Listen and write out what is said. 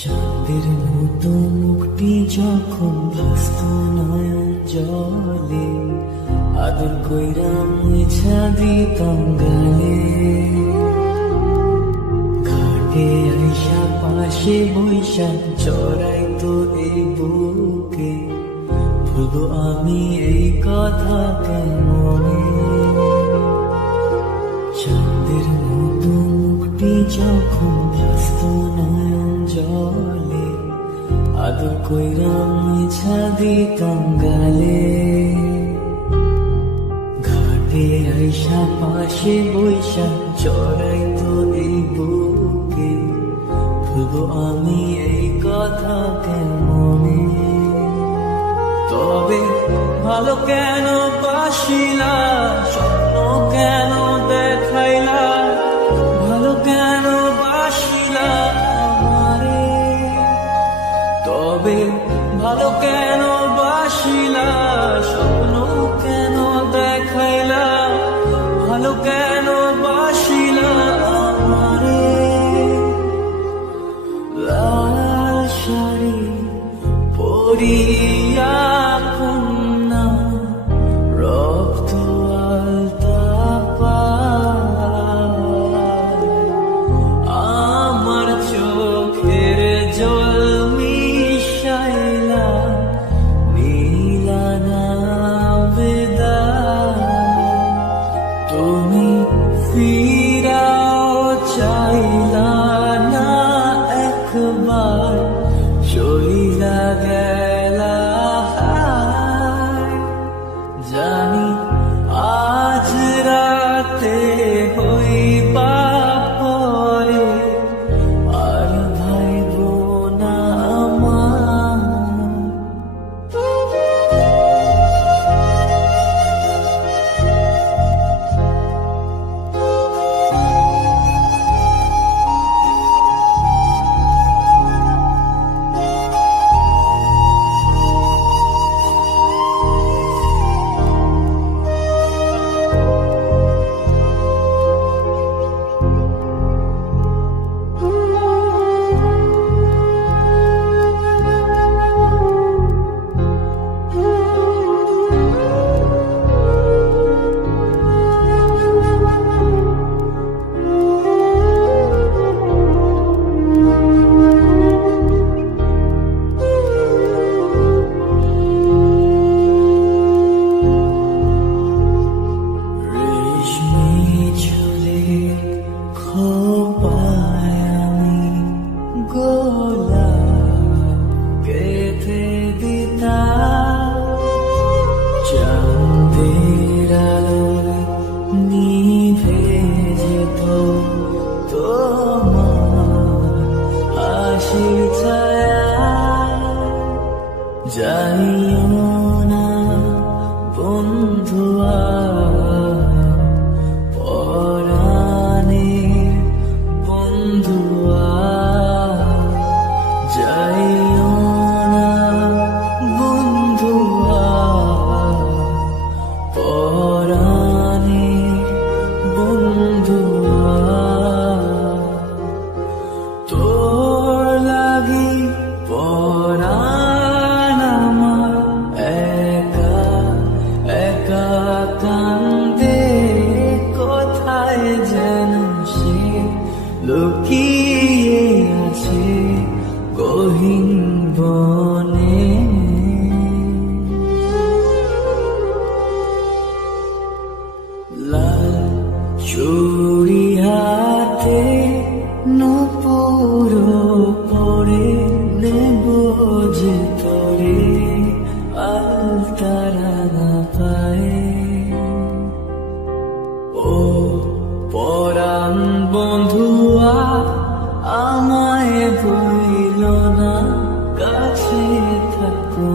চাঁদের মতো মুখটি যখন ভাসত নয়ন জলে, আদর কইরা মুছা দিতাম গালে। ঘাটে আইসা পাশে বৈশা চড়াইতো এই বুকে, ভুলবো আমি এই কথা কেমনে। চাঁদের মতো মুখটি যখন ভাসত নয়ন জলে, আদর কইরা মুছা দিতাম গালে। ঘাটে আইসা পাশে বৈশা চড়াইতো এই বুকে, ভুলবো আমি এই কথা কেমনে। তবে ভালো কেন বাসিলা, স্বপ্ন কেন দেখাইলা, ভালো কেন বাসিলা আমারে। তবে ভালো কেন বাসিলা, স্বপ্ন কেন দেখাইলা, ভালো কেন বাসিলা আমারে। লাল শাড়ি পরিয়া কন্যা, রক্ত আলতা পায়, আমার চোখের জল মিশাইলা নীলা না বিদায়। তুমি ফিরাও চাইলা না একবার, চইলা গেলা হায়। জানি আজ রাতে হইবা পরে, আর ভাইব না আমার। খোপায় আমি গোলাপ গেঁথে দিতাম, চাঁদের আলোয় নিভে যেত তোমার হাসির ছায়া। যাইও না বন্ধুয়া, পরাণের বন্ধুয়া, যাইও না বন্ধুয়া, পরাণের বন্ধুয়া। তোর লাগি পরাণ আমার একা একা কান্দে, কোথায় যেন সে লুকিয়ে আছে গহীন বনে। লাল চুড়ি হাতে নূপুর পরে, নেব যে তোরে আলতারা না পায়ে। ও পরাণ বন্ধুয়া, আমায় ভুইল না, কাছে থাকো